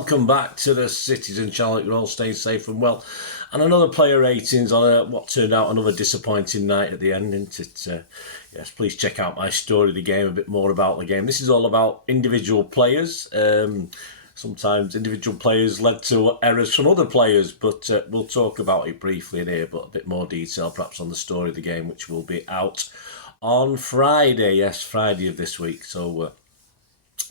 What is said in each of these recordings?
welcome back to the Citizen channel. You're all staying safe and well. And another player ratings on what turned out another disappointing night at the end, isn't it? Yes, please check out my story of the game, a bit more about the game. This is all about individual players. Sometimes individual players led to errors from other players, but we'll talk about it briefly in here, but a bit more detail perhaps on the story of the game, which will be out on Friday. Yes, Friday of this week. So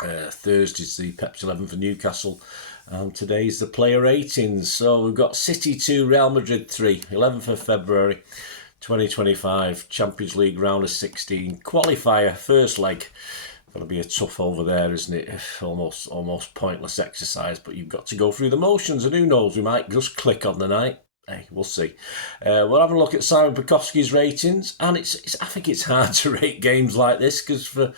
Thursday's the Pepsi 11 for Newcastle, and today's the player ratings. So we've got City 2, Real Madrid 3, 11th of February 2025, Champions League round of 16, qualifier, first leg. Going to be a tough over there, isn't it? Almost pointless exercise, but you've got to go through the motions, and who knows, we might just click on the night. Hey, we'll see. We'll have a look at Simon Bajkowski's ratings, and I think it's hard to rate games like this because for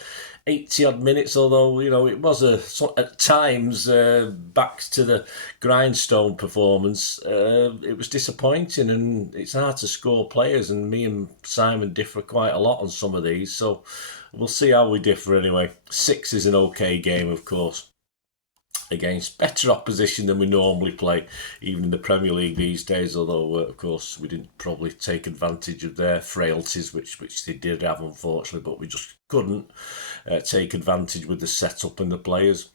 80 odd minutes, although it was at times back to the grindstone performance, it was disappointing, and it's hard to score players, and me and Simon differ quite a lot on some of these, so we'll see how we differ anyway. 6 is an okay game, of course, against better opposition than we normally play, even in the Premier League these days, although, of course, we didn't probably take advantage of their frailties, which they did have, unfortunately, but we just couldn't take advantage with the setup and the players.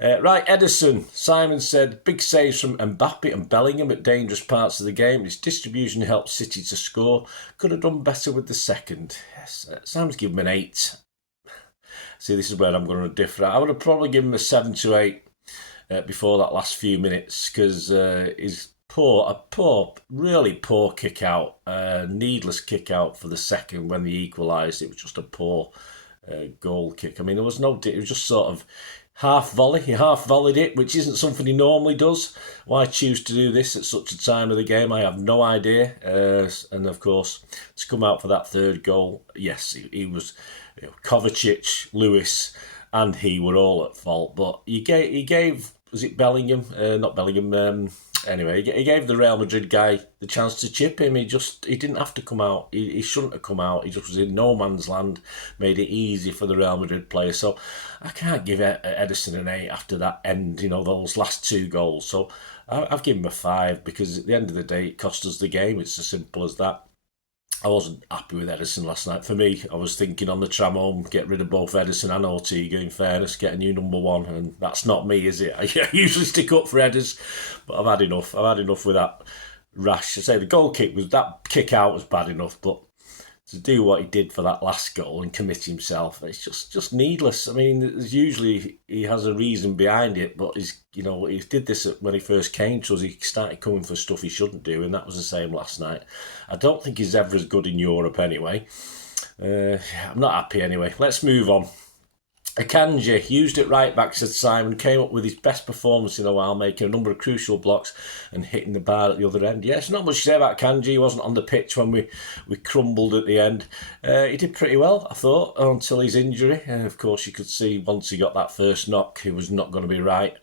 Right, Edison. Simon said, big saves from Mbappe and Bellingham at dangerous parts of the game. His distribution helped City to score. Could have done better with the second. Yes, Simon's given him an 8. See, this is where I'm going to differ. I would have probably given him a 7 to 8 before that last few minutes, because his really poor kick out, needless kick out for the second when they equalised. It was just a poor goal kick. I mean, it was just sort of half volley. He half volleyed it, which isn't something he normally does. Why choose to do this at such a time of the game, I have no idea. And of course, to come out for that third goal, yes, he was Kovacic, Lewis, and he were all at fault. But he gave was it Bellingham? Not Bellingham. Anyway, he gave the Real Madrid guy the chance to chip him. He didn't have to come out. He shouldn't have come out. He just was in no man's land, made it easy for the Real Madrid player. So I can't give Edison an 8 after that end, those last 2 goals. So I've given him a 5 because at the end of the day, it cost us the game. It's as simple as that. I wasn't happy with Edison last night. For me, I was thinking on the tram home, get rid of both Edison and Ortega, in fairness, get a new number 1, and that's not me, is it? I usually stick up for Edders, but I've had enough. I've had enough with that rash. I say the goal kick that kick out was bad enough, but to do what he did for that last goal and commit himself, it's just needless. I mean, usually he has a reason behind it, but he did this when he first came to us. He started coming for stuff he shouldn't do, and that was the same last night. I don't think he's ever as good in Europe anyway. I'm not happy anyway. Let's move on. Akanji used it right back, said Simon, came up with his best performance in a while, making a number of crucial blocks and hitting the bar at the other end. Yes, not much to say about Akanji. He wasn't on the pitch when we crumbled at the end. He did pretty well, I thought, until his injury. And of course, you could see once he got that first knock, he was not going to be right.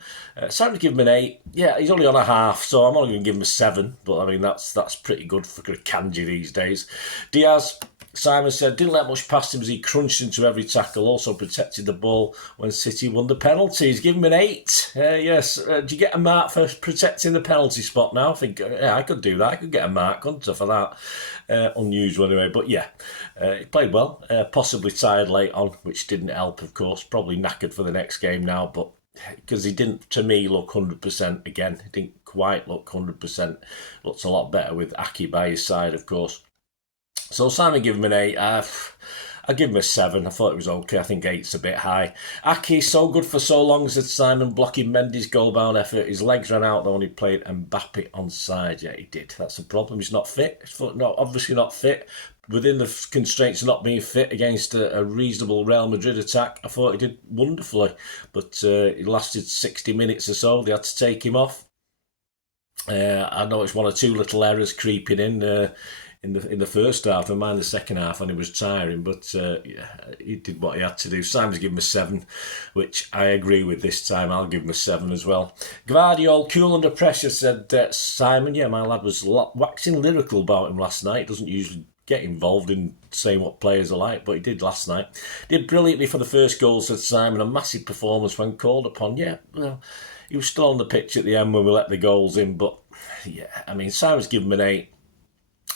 Simon give him an 8. Yeah, he's only on a half, so I'm only going to give him a 7. But I mean, that's pretty good for Akanji these days. Diaz. Simon said, didn't let much past him as he crunched into every tackle, also protected the ball when City won the penalties. Give him an 8. Yes. Do you get a mark for protecting the penalty spot now? I think, I could do that. I could get a mark, couldn't I, for that? Unusual anyway. But yeah, he played well. Possibly tired late on, which didn't help, of course. Probably knackered for the next game now, but because he didn't, to me, look 100% again. He didn't quite look 100%. Looks a lot better with Aki by his side, of course. So Simon gave him an 8. I'll give him a 7. I thought it was okay. I think 8's a bit high. Aki, so good for so long, said Simon, blocking Mendy's goal-bound effort. His legs ran out though when he played Mbappe onside. Yeah, he did. That's the problem. He's not fit. He's obviously not fit. Within the constraints of not being fit against a reasonable Real Madrid attack, I thought he did wonderfully. But it lasted 60 minutes or so. They had to take him off. I know it's 1 or 2 little errors creeping in the first half, and mind the second half, and it was tiring, but yeah, he did what he had to do. Simon's given him a 7, which I agree with this time. I'll give him a 7 as well. Guardiol, cool under pressure, said Simon. Yeah, my lad was waxing lyrical about him last night. He doesn't usually get involved in saying what players are like, but he did last night. Did brilliantly for the first goal, said Simon. A massive performance when called upon. Yeah, well, he was still on the pitch at the end when we let the goals in. But yeah, I mean, Simon's given him an 8.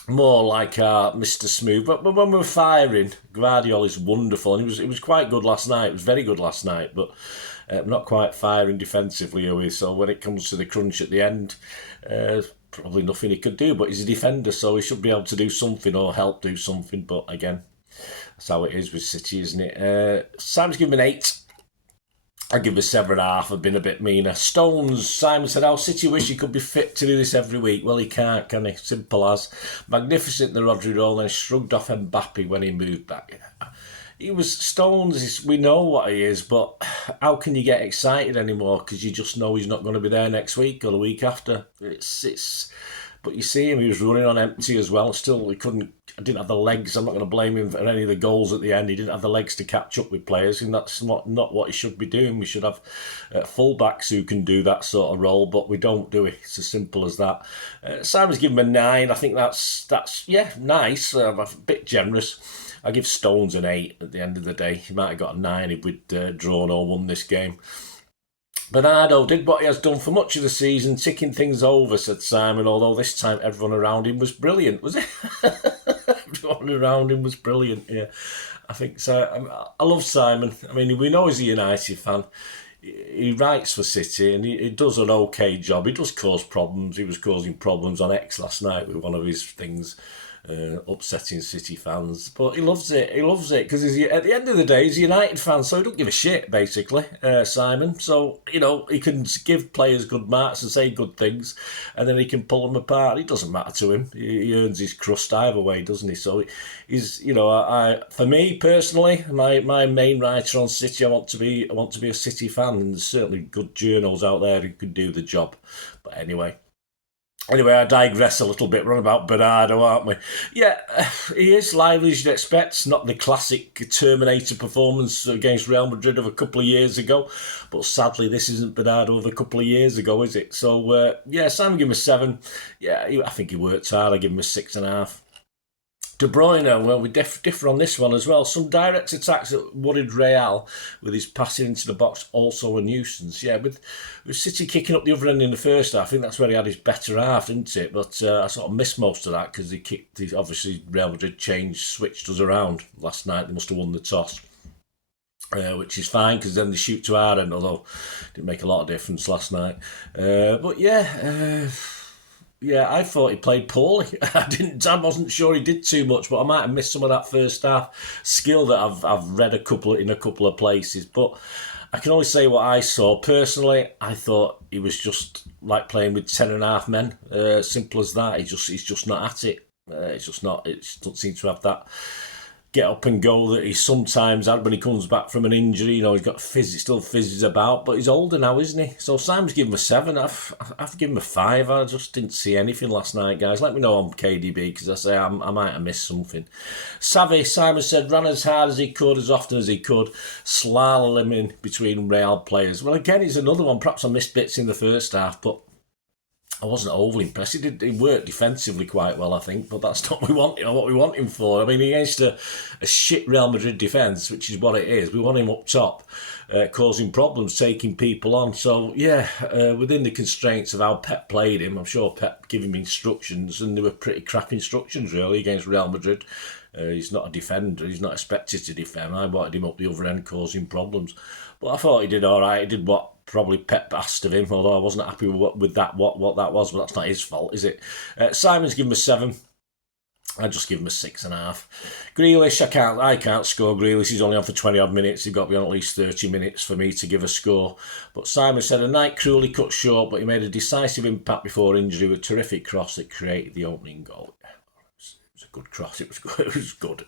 More like Mr. Smooth, but when we were firing, Guardiola is wonderful, and it was quite good last night. It was very good last night, but not quite firing defensively, are we? So when it comes to the crunch at the end, probably nothing he could do. But he's a defender, so he should be able to do something or help do something. But again, that's how it is with City, isn't it? Simon's given him an 8. I give a 7.5. I've been a bit meaner. Stones, Simon said, "How City wish he could be fit to do this every week." Well, he can't, can he? Simple as. Magnificent, the Rodri role, then shrugged off Mbappe when he moved back. He was Stones. We know what he is, but how can you get excited anymore? Because you just know he's not going to be there next week or the week after. But you see him, he was running on empty as well. Still, he didn't have the legs. I'm not going to blame him for any of the goals at the end. He didn't have the legs to catch up with players, and that's not what he should be doing. We should have full-backs who can do that sort of role, but we don't do it. It's as simple as that. Simon's given him a 9. I think that's nice. A bit generous. I give Stones an 8 at the end of the day. He might have got a 9 if we'd drawn or won this game. Bernardo did what he has done for much of the season, ticking things over, said Simon, although this time everyone around him was brilliant, was it? Everyone around him was brilliant, yeah. I think so. I love Simon. I mean, we know he's a United fan. He writes for City and he does an okay job. He does cause problems. He was causing problems on X last night with one of his things. Upsetting City fans, but he loves it. He loves it because at the end of the day, he's a United fan, so he don't give a shit, basically, Simon. So he can give players good marks and say good things, and then he can pull them apart. It doesn't matter to him. He earns his crust either way, doesn't he? So he's, for me personally, my main writer on City, I want to be a City fan, and there's certainly good journals out there who can do the job. But anyway, I digress a little bit. We're on about Bernardo, aren't we? Yeah, he is lively as you'd expect. Not the classic Terminator performance against Real Madrid of a couple of years ago. But sadly, this isn't Bernardo of a couple of years ago, is it? So, Simon give him a 7. Yeah, I think he worked hard. I give him a 6.5. De Bruyne, well, we differ on this one as well. Some direct attacks at worried Real with his passing into the box, also a nuisance. Yeah, with City kicking up the other end in the first half, I think that's where he had his better half, didn't it? But I sort of missed most of that because obviously Real Madrid switched us around last night. They must have won the toss. Which is fine because then they shoot to our end, although it didn't make a lot of difference last night. Yeah, I thought he played poorly. I wasn't sure he did too much, but I might have missed some of that first half skill that I've read in a couple of places. But I can only say what I saw. Personally, I thought he was just like playing with 10.5 men. Simple as that. He's just not at it. It's just not. It doesn't seem to have that get up and go that he sometimes had when he comes back from an injury. He's got still fizzes about, but he's older now, isn't he? So Simon's given him a 7. I've given him a 5. I just didn't see anything last night, guys. Let me know on KDB, because I say I might have missed something. Simon said, ran as hard as he could, as often as he could, slaloming between Real players. Well, again, he's another one. Perhaps I missed bits in the first half, but I wasn't overly impressed. He worked defensively quite well, I think, but that's not what we want him for. I mean, against a shit Real Madrid defence, which is what it is, we want him up top, causing problems, taking people on. So, within the constraints of how Pep played him, I'm sure Pep gave him instructions, and they were pretty crap instructions, really, against Real Madrid. He's not a defender. He's not expected to defend. I wanted him up the other end, causing problems. But I thought he did all right. He did what probably Pep asked of him, although I wasn't happy with that. What that was, but that's not his fault, is it? Simon's given him a 7. I just give him a 6.5. Grealish, I can't score Grealish. He's only on for 20 odd minutes. He's got to be on at least 30 minutes for me to give a score. But Simon said a night cruelly cut short, but he made a decisive impact before injury with a terrific cross that created the opening goal. It was a good cross. It was good. It was good.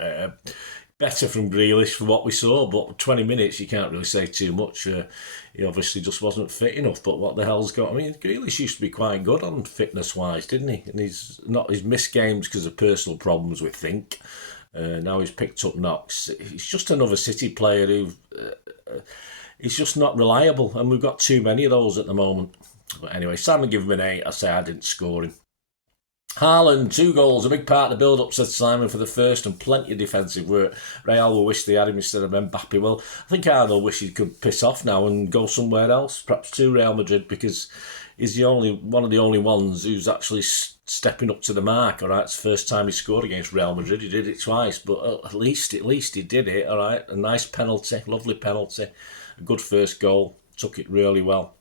Better from Grealish for what we saw, but 20 minutes you can't really say too much. He obviously just wasn't fit enough, but what the hell's got... I mean, Grealish used to be quite good on fitness-wise, didn't he? And he's missed games because of personal problems, we think. Now he's picked up knocks. He's just another City player who... he's just not reliable, and we've got too many of those at the moment. But anyway, Simon gave him an 8. I say I didn't score him. Haaland, 2 goals, a big part of the build-up, said Simon, for the first, and plenty of defensive work. Real will wish they had him instead of Mbappe. Well, I think Haaland wish he could piss off now and go somewhere else, perhaps to Real Madrid, because he's one of the only ones who's actually stepping up to the mark. All right, it's the first time he scored against Real Madrid. He did it twice, but at least he did it. All right, a nice penalty, lovely penalty, a good first goal, took it really well.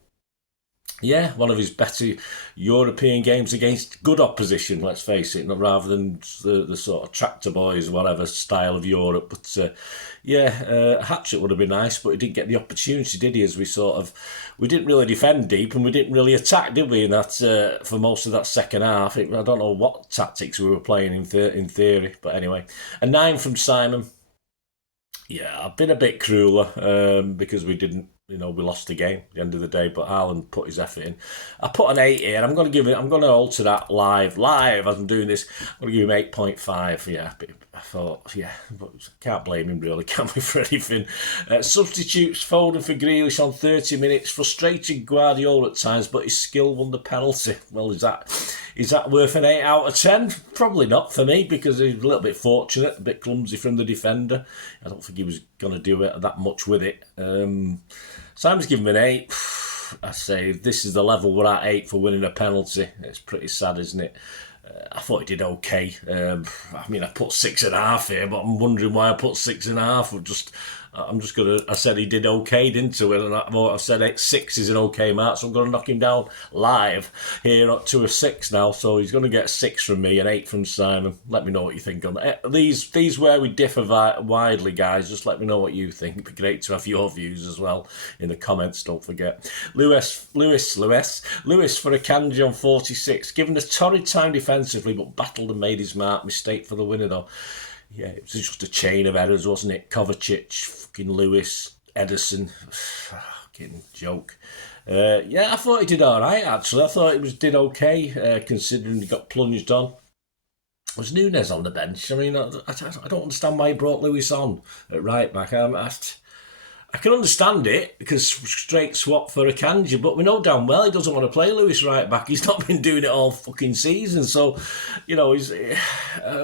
Yeah, one of his better European games against good opposition, let's face it, rather than the sort of tractor boys, whatever style of Europe. But a hat-trick would have been nice, but he didn't get the opportunity, did he? As we didn't really defend deep and we didn't really attack, did we? In that for most of that second half, I don't know what tactics we were playing in theory, but anyway, a 9 from Simon. Yeah, I've been a bit crueler because we didn't. We lost the game at the end of the day, but Haaland put his effort in. I put an 8 here. I'm going to alter that live as I'm doing this. I'm going to give him 8.5. Yeah, I thought, but can't blame him really, can we, for anything? Substitutes Foden for Grealish on 30 minutes. Frustrated Guardiola at times, but his skill won the penalty. Well, is that worth an 8 out of 10? Probably not for me, because he's a little bit fortunate, a bit clumsy from the defender. I don't think he was going to do it that much with it. Simon's given him an 8. I say this is the level we're at, 8 for winning a penalty. It's pretty sad, isn't it? I thought he did okay. I put 6.5 here, but I'm wondering why I put 6.5. I said he did okay, didn't I? And I said 6 is an okay mark, so I'm going to knock him down live here up to a 6 now. So he's going to get a 6 from me, an 8 from Simon. Let me know what you think on that. These where we differ widely, guys. Just let me know what you think. It'd be great to have your views as well in the comments. Don't forget. Lewis for a Akanji on 46. Given a torrid time defensively, but battled and made his mark. Mistake for the winner though. Yeah, it was just a chain of errors, wasn't it? Kovacic, fucking Lewis, Ederson, fucking joke. I thought he did all right, actually. I thought he did okay, considering he got plunged on. Was Nunes on the bench? I don't understand why he brought Lewis on at right back. I can understand it because straight swap for Akanji, but we know damn well he doesn't want to play Lewis right back. He's not been doing it all fucking season, so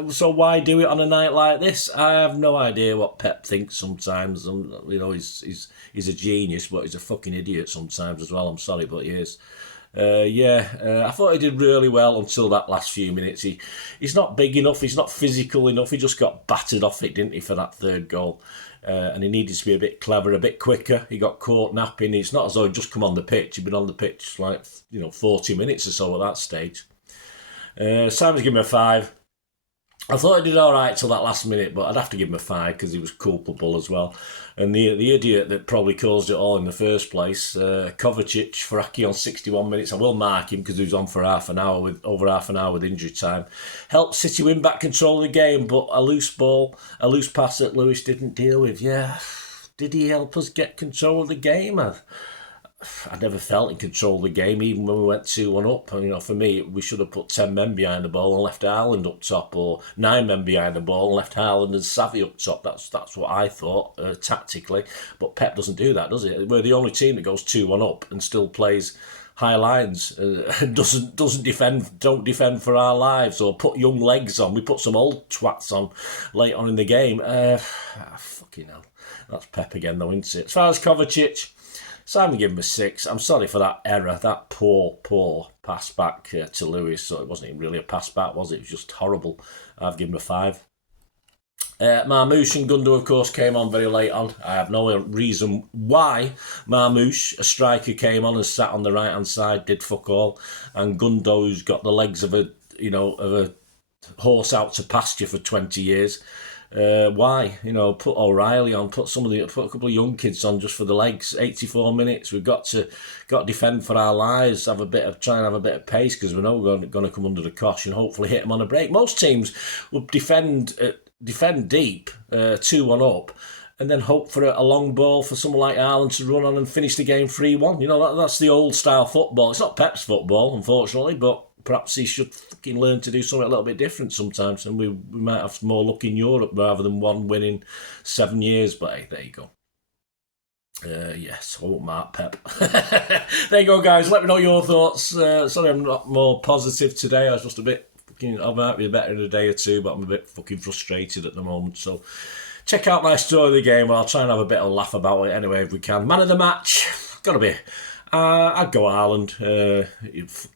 so why do it on a night like this? I have no idea what Pep thinks sometimes. He's a genius, but he's a fucking idiot sometimes as well. I'm sorry, but he is. I thought he did really well until that last few minutes. He's not big enough, he's not physical enough. He just got battered off it, didn't he, for that third goal? And he needed to be a bit clever, a bit quicker. He got caught napping. It's not as though he'd just come on the pitch. He'd been on the pitch 40 minutes or so at that stage. Simon's given him a 5. I thought he did all right till that last minute, but I'd have to give him a 5 because he was culpable as well. And the idiot that probably caused it all in the first place, Kovacic for Aki on 61 minutes. I will mark him because he was on for over half an hour with injury time. Helped City win back control of the game, but a loose pass that Lewis didn't deal with. Yeah, did he help us get control of the game? I never felt in control of the game, even when we went 2-1 up. For me, we should have put 10 men behind the ball and left Haaland up top, or 9 men behind the ball and left Haaland and Savvy up top. That's what I thought tactically. But Pep doesn't do that, does he? We're the only team that goes 2-1 up and still plays high lines, don't defend for our lives, or put young legs on. We put some old twats on late on in the game. Fucking hell. That's Pep again, though, isn't it? As far as Kovacic, Simon gave him a 6. I'm sorry for that error, that poor pass back to Lewis. So it wasn't even really a pass back, was it? It was just horrible. I've given him a 5. Marmoush and Gundo, of course, came on very late on. I have no reason why Marmoush, a striker, came on and sat on the right-hand side, did fuck all. And Gundo, who's got the legs of a horse out to pasture for 20 years. Why? Put O'Reilly on, put a couple of young kids on just for the legs. 84 minutes. We've got to defend for our lives. Try and have a bit of pace because we know we're going to come under the cosh and hopefully hit them on a break. Most teams would defend deep, 2-1 up, and then hope for a long ball for someone like Haaland to run on and finish the game 3-1. That's the old style football. It's not Pep's football, unfortunately, but perhaps he should fucking learn to do something a little bit different sometimes, and we might have more luck in Europe rather than one win in 7 years. But hey, there you go. Yes, I won't mark Pep. There you go, guys. Let me know your thoughts. Sorry I'm not more positive today. I was just a bit I might be better in a day or two, but I'm a bit fucking frustrated at the moment. So check out my story of the game. I'll try and have a bit of laugh about it anyway if we can. Man of the match, gotta be. I'd go Ireland. Because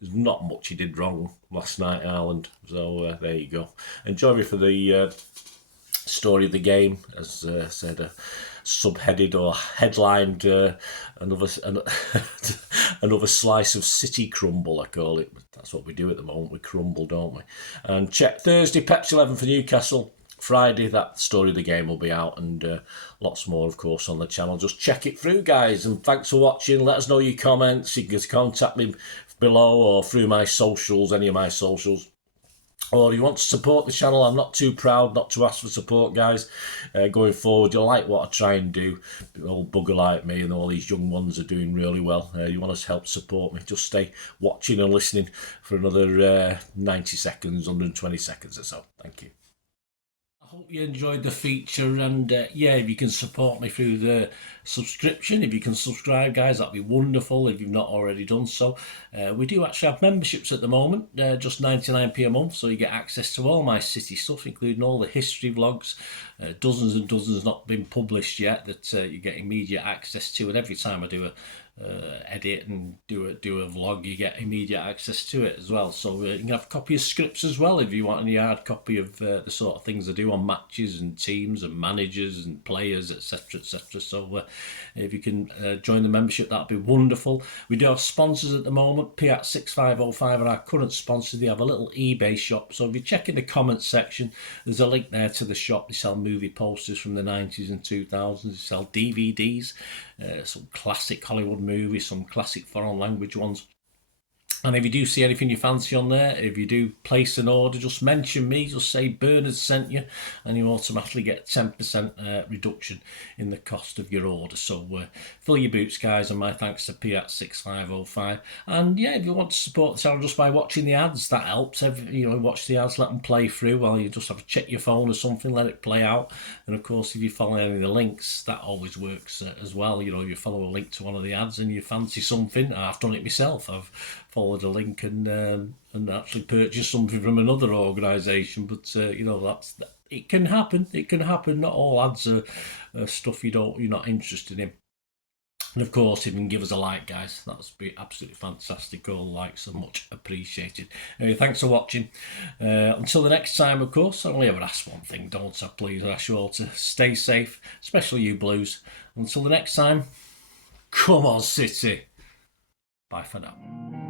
there's not much he did wrong last night, Ireland. So there you go. And join me for the story of the game, as said, subheaded or headlined another slice of city crumble, I call it. That's what we do at the moment. We crumble, don't we? And check Thursday, Pepsi 11 for Newcastle. Friday, that story of the game will be out, and lots more, of course, on the channel. Just check it through, guys, and thanks for watching. Let us know your comments. You can contact me below or through my socials, any of my socials. Or you want to support the channel, I'm not too proud not to ask for support, guys. Going forward, you'll like what I try and do. An old bugger like me and all these young ones are doing really well. You want to help support me, just stay watching and listening for another 90 seconds, 120 seconds or so. Thank you. I hope you enjoyed the feature, and if you can support me through the subscription, if you can subscribe, guys, that'd be wonderful if you've not already done so. We do actually have memberships at the moment, just 99p a month, so you get access to all my city stuff, including all the history vlogs, dozens and dozens not been published yet that you get immediate access to, and every time I do a edit and do a vlog, you get immediate access to it as well. So you can have a copy of scripts as well if you want any hard copy of the sort of things I do on matches and teams and managers and players, etc, etc. So if you can join the membership, that'd be wonderful. We do have sponsors at the moment. Kippax 6505 are our current sponsor. They have a little eBay shop, so if you check in the comments section, there's a link there to the shop. They sell movie posters from the 90s and 2000s. They sell DVDs, some classic Hollywood movies, some classic foreign language ones. And if you do see anything you fancy on there, if you do place an order, just mention me, just say Bernard sent you, and you automatically get 10% reduction in the cost of your order. So fill your boots, guys, and my thanks to Kippax 6505. And yeah, if you want to support the channel just by watching the ads, that helps. Watch the ads, let them play through while you just have to check your phone or something, let it play out. And of course, if you follow any of the links, that always works as well. If you follow a link to one of the ads and you fancy something, I've done it myself. I've followed a link and actually purchased something from another organisation, but it can happen. It can happen. Not all ads are stuff you're not interested in. And of course, if you can give us a like, guys, that would be absolutely fantastic. All likes are much appreciated. Anyway, thanks for watching. Until the next time, of course, I only ever ask one thing, don't I? Please, I ask you all to stay safe, especially you Blues. Until the next time, come on, City. Bye for now.